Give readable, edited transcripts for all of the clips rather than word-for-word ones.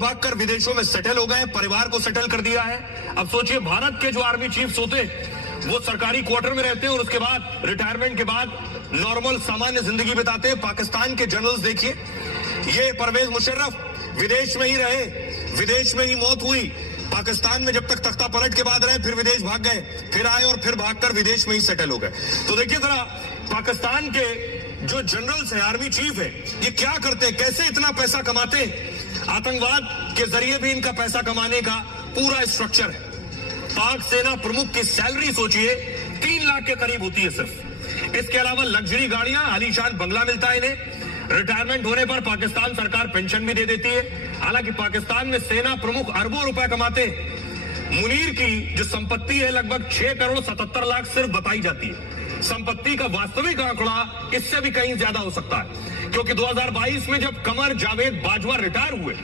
भागकर विदेशों में सेटल हो गए, परिवार को सेटल कर दिया है। अब सोचिए, भारत के जो आर्मी चीफ्स होते वो सरकारी क्वार्टर में रहते हैं और उसके बाद रिटायरमेंट के बाद नॉर्मल सामान्य जिंदगी बिताते हैं। पाकिस्तान के जनरल्स देखिए, ये परवेज मुशर्रफ विदेश में ही रहे, विदेश में ही मौत हुई। पाकिस्तान में जब तक तख्ता पलट के बाद रहे, फिर विदेश भाग गए, फिर आए और फिर भागकर विदेश में ही सेटल हो गए। तो देखिए जरा, पाकिस्तान के जो जनरल्स हैं, आर्मी चीफ है, ये क्या करते हैं, कैसे इतना पैसा कमाते हैं। आतंकवाद के जरिए भी इनका पैसा कमाने का पूरा स्ट्रक्चर है। पाक सेना प्रमुख की सैलरी सोचिए 3 लाख के करीब होती है सिर्फ। इसके अलावा लग्जरी गाड़ियां, आलीशान बंगला मिलता है इन्हें। रिटायरमेंट होने पर पाकिस्तान सरकार पेंशन भी दे देती है। हालांकि पाकिस्तान में सेना प्रमुख अरबों रुपए कमाते हैं। मुनीर की जो संपत्ति है लगभग 6 करोड़ 77 लाख सिर्फ बताई जाती है। संपत्ति का वास्तविक आंकड़ा इससे भी कहीं ज्यादा हो सकता है, क्योंकि 2022 में जब कमर जावेद बाजवा रिटायर हुए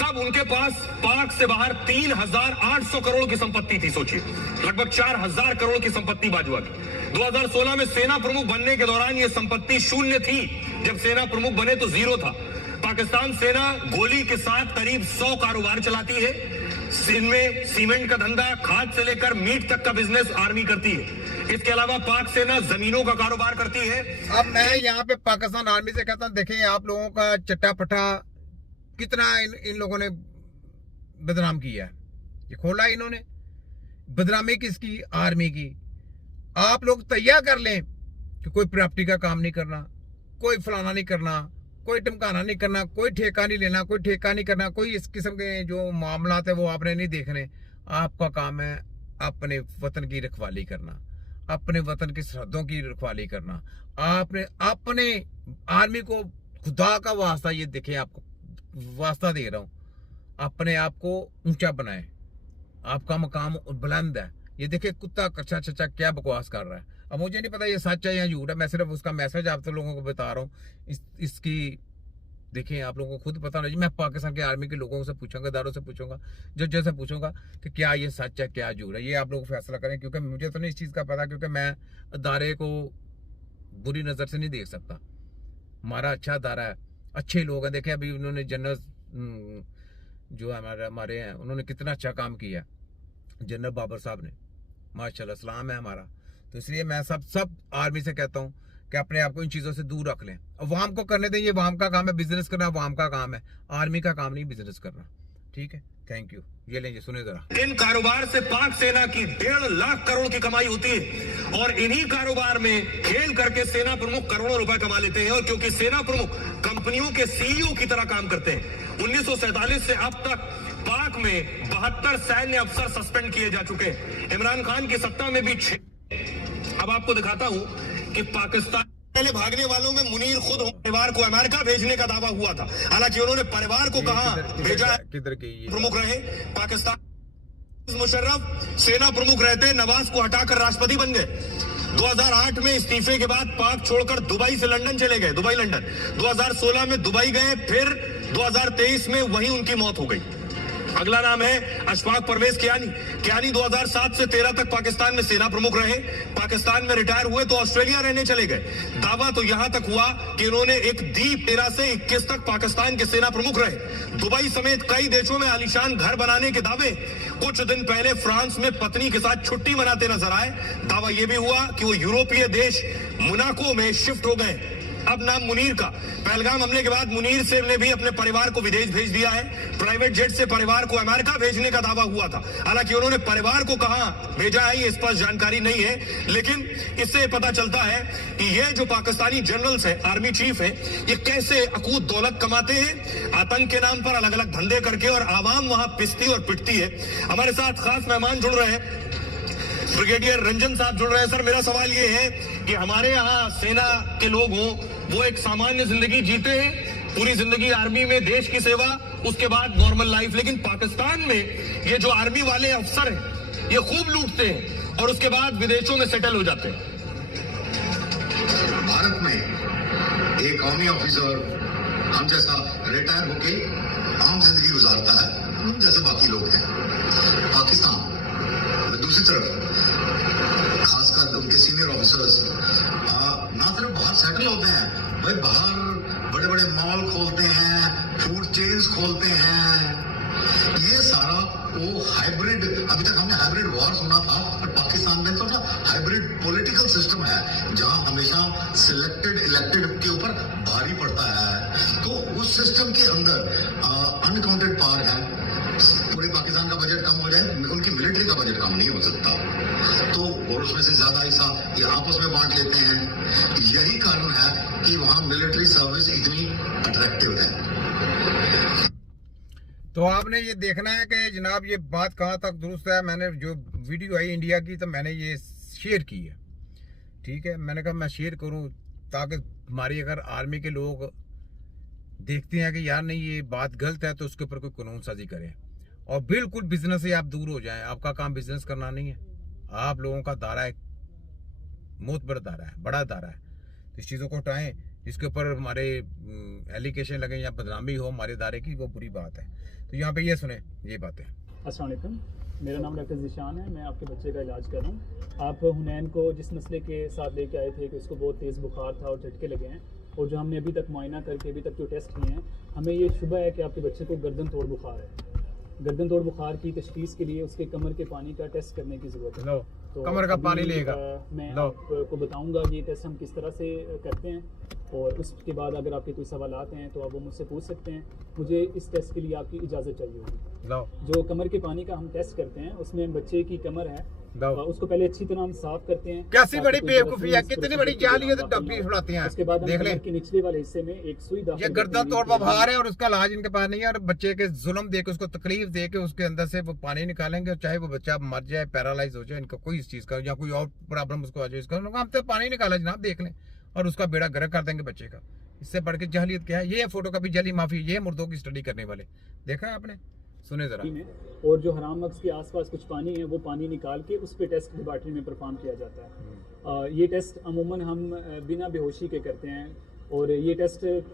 तब उनके पास पाक से बाहर 3,800 करोड़ की संपत्ति थी। सोचिए, लगभग 4,000 करोड़ की संपत्ति बाजवा की। 2016 में सेना प्रमुख बनने के दौरान यह संपत्ति शून्य थी। जब सेना प्रमुख बने तो 0 था। पाकिस्तान सेना गोली के साथ करीब 100 कारोबार चलाती है। इनमें सीमेंट का धंधा, खाद से लेकर मीट तक का बिजनेस आर्मी करती है। इसके अलावा पाक सेना जमीनों का कारोबार करती है। अब मैं यहाँ पे पाकिस्तान आर्मी से कहता हूँ, देखें आप लोगों का चट्टा पट्टा कितना इन लोगों ने बदनाम किया है। ये खोला इन्होंने, बदनामी किसकी, आर्मी की। आप लोग तैयार कर लें कि कोई प्रॉपर्टी का काम नहीं करना, कोई फलाना नहीं करना, कोई टमकाना नहीं करना, कोई ठेका नहीं लेना, कोई ठेका नहीं करना, कोई इस किस्म के जो मामलात है वो आपने नहीं देखने। आपका काम है अपने वतन की रखवाली करना, अपने वतन की सरहदों की रखवाली करना। आपने अपने आर्मी को खुदा का वास्ता, ये देखें आपको वास्ता दे रहा हूं, अपने आप को ऊंचा बनाए। आपका मकाम बुलंद है। ये देखे कुत्ता कच्चा चचा क्या बकवास कर रहा है। अब मुझे नहीं पता ये सच है या झूठ है, मैं सिर्फ उसका मैसेज आप तो लोगों को बता रहा हूँ। इसकी देखें, आप लोगों को खुद पता नहीं। मैं पाकिस्तान के आर्मी के लोगों से पूछूंगा, इदारों से पूछूंगा, जज से पूछूंगा कि क्या ये सच है क्या झूठ है। ये आप लोग फैसला करें, क्योंकि मुझे तो नहीं इस चीज़ का पता, क्योंकि मैं अदारे को बुरी नज़र से नहीं देख सकता। हमारा अच्छा अदारा है, अच्छे लोग हैं। देखें अभी उन्होंने जनरल जो हमारे हैं, उन्होंने कितना अच्छा काम किया, जनरल बाबर साहब ने, माशाल्लाह सलाम है हमारा। तो इसलिए मैं सब आर्मी से कहता हूँ कि अपने आप को इन चीज़ों से दूर रख लें। अवाम को करने दें, ये अवाम का काम है, बिजनेस करना अवाम का काम है, आर्मी का काम नहीं बिजनेस करना। ठीक है, थैंक यू। ये लेंगे, सुने जरा। इन कारोबार से पाक सेना की 1.5 लाख करोड़ की कमाई होती है और इन्हीं कारोबार में खेल करके सेना प्रमुख करोड़ों रुपए कमा लेते हैं। और क्योंकि सेना प्रमुख कंपनियों के सीईओ की तरह काम करते हैं, 1947 से अब तक पाक में 72 सैन्य अफसर सस्पेंड किए जा चुके हैं। इमरान खान की सत्ता में भी 6। अब आपको दिखाता हूं कि पाकिस्तान पहले भागने वालों में मुनीर खुद परिवार को अमेरिका भेजने का दावा हुआ था। हालांकि उन्होंने परिवार को कहा भेजा, किधर की प्रमुख रहे। पाकिस्तान मुशर्रफ सेना प्रमुख रहते, नवाज को हटाकर राष्ट्रपति बन गए। 2008 में इस्तीफे के बाद पाक छोड़कर दुबई से लंदन चले गए, दुबई लंदन। 2016 में दुबई गए, फिर 2023 में वहीं उनकी मौत हो गई। अगला नाम है अशफाक परवेज कियानी। कियानी 2007 से 13 तक पाकिस्तान में सेना प्रमुख रहे। पाकिस्तान में रिटायर हुए तो ऑस्ट्रेलिया रहने चले गए। दावा तो यहां तक हुआ कि उन्होंने एक द्वीप 13 से 21 तक पाकिस्तान के सेना प्रमुख रहे। दुबई समेत कई देशों में आलीशान घर बनाने के दावे। कुछ दिन पहले फ्रांस में पत्नी के साथ छुट्टी मनाते नजर आए। दावा यह भी हुआ कि वो यूरोपीय देश मोनाको में शिफ्ट हो गए। अब नाम मुनीर का। पहलगाम हमले के बाद मुनीर से ने भी अपने परिवार को विदेश भेज दिया है। प्राइवेट जेट से परिवार को अमेरिका भेजने का दावा हुआ था। हालांकि उन्होंने परिवार को कहां भेजा है ये इस पर जानकारी नहीं है, लेकिन इससे पता चलता है कि ये जो पाकिस्तानी जनरल्स हैं, आर्मी चीफ हैं, ये कैसे अकूत दौलत कमाते हैं आतंक के नाम पर, अलग अलग धंधे करके, और आवाम वहां पिसती और पिटती है। हमारे साथ खास मेहमान जुड़ रहे हैं, ब्रिगेडियर रंजन साहब जुड़ रहे हैं। सर, मेरा सवाल ये है कि हमारे यहाँ सेना के लोग हों, वो एक सामान्य जिंदगी जीते हैं, पूरी जिंदगी आर्मी में देश की सेवा, उसके बाद नॉर्मल लाइफ। लेकिन पाकिस्तान में ये जो आर्मी वाले अफसर हैं, ये खूब लूटते हैं और उसके बाद विदेशों में सेटल हो जाते हैं। भारत में एक आर्मी ऑफिसर हम जैसा रिटायर होके आम जिंदगी गुजारता है, हम जैसे बाकी लोग हैं। पाकिस्तान दूसरी तरफ खासकर उनके सीनियर ऑफिसर्स ना सिर्फ बाहर सेटल होते हैं, भाई बाहर बड़े बड़े मॉल खोलते हैं, फूड चेन्स खोलते हैं, सारा वो हाइब्रिड, अभी तक हमने हाइब्रिड वॉर सुना था, और पाकिस्तान में तो ना हाइब्रिड पॉलिटिकल सिस्टम है जहां हमेशा सिलेक्टेड इलेक्टेड के ऊपर भारी पड़ता है। तो उस सिस्टम के अंदर अनकाउंटेड पावर है। पूरे पाकिस्तान का बजट कम हो जाए, उनकी मिलिट्री का बजट कम नहीं हो सकता, तो और उसमें से ज्यादा हिस्सा ये आपस में बांट लेते हैं। यही कारण है कि वहां मिलिट्री सर्विस इतनी अट्रैक्टिव है। तो आपने ये देखना है कि जनाब ये बात कहाँ तक दुरुस्त है। मैंने जो वीडियो आई इंडिया की तो मैंने ये शेयर की है, ठीक है। मैंने कहा मैं शेयर करूं ताकि हमारी अगर आर्मी के लोग देखते हैं कि यार नहीं ये बात गलत है तो उसके ऊपर कोई कानून साजी करें, और बिल्कुल बिजनेस से आप दूर हो जाएं। आपका काम बिजनेस करना नहीं है, आप लोगों का दायरा है, बहुत बड़ा दायरा है, बड़ा दायरा है। तो इस चीज़ों को हटाएं, जिसके ऊपर हमारे एलिगेशन लगे या बदनामी हो हमारे दायरे की, वो बुरी बात है। तो यहाँ पे ये सुने ये बातें। अस्सलाम वालेकुम, मेरा नाम डॉक्टर ज़ीशान है, मैं आपके बच्चे का इलाज कर रहा हूँ। आप हुनैन को जिस मसले के साथ लेके आए थे कि उसको बहुत तेज़ बुखार था और झटके लगे हैं, और जो हमने अभी तक मुआयना करके अभी तक जो टेस्ट किए हैं, हमें ये शुबा है कि आपके बच्चे को गर्दन तोड़ बुखार है। गर्दन तोड़ बुखार की तशखीस के लिए उसके कमर के पानी का टेस्ट करने की ज़रूरत है। तो कमर का पानी लेगा, मैं आपको बताऊंगा ये टेस्ट हम किस तरह से करते हैं, और उसके बाद अगर आपके कोई सवालात हैं तो आप वो मुझसे पूछ सकते हैं। मुझे इस टेस्ट के लिए आपकी इजाज़त चाहिए होगी। जो कमर के पानी का हम टेस्ट करते हैं उसमें बच्चे की कमर है, उसको पहले अच्छी तरह हम साफ करते हैं। कैसी बड़ी बेवकूफी है, कितनी बड़ी जाली है, तो डब्बी फुलाते हैं। उसके बाद देख लें के निचले वाले हिस्से में एक सुई ये गर्दन तोड़ बुखार है और उसका इलाज इनके पास नहीं है, और बच्चे के जुल्म दे के उसको तकलीफ दे के उसके अंदर से वो पानी निकालेंगे, चाहे वो बच्चा मर जाए, पैरालाइज हो जाए, इनका कोई इस चीज का या कोई और प्रॉब्लम उसको आ जाए, इसका हम तो पानी निकाला जनाब, देख लें, और उसका बेड़ा गर्क कर देंगे बच्चे का। इससे बढ़ के जहलियत क्या है? ये फोटो कॉपी जली माफी, ये मुर्दों की स्टडी करने वाले, देखा आपने? सुने जरा। और जो हराम मग्ज़ के आसपास कुछ पानी है वो पानी निकाल के उस पे टेस्ट लेबॉर्ट्री में परफॉर्म किया जाता है। ये टेस्ट अमूमन हम बिना बेहोशी के करते हैं, और ये टेस्ट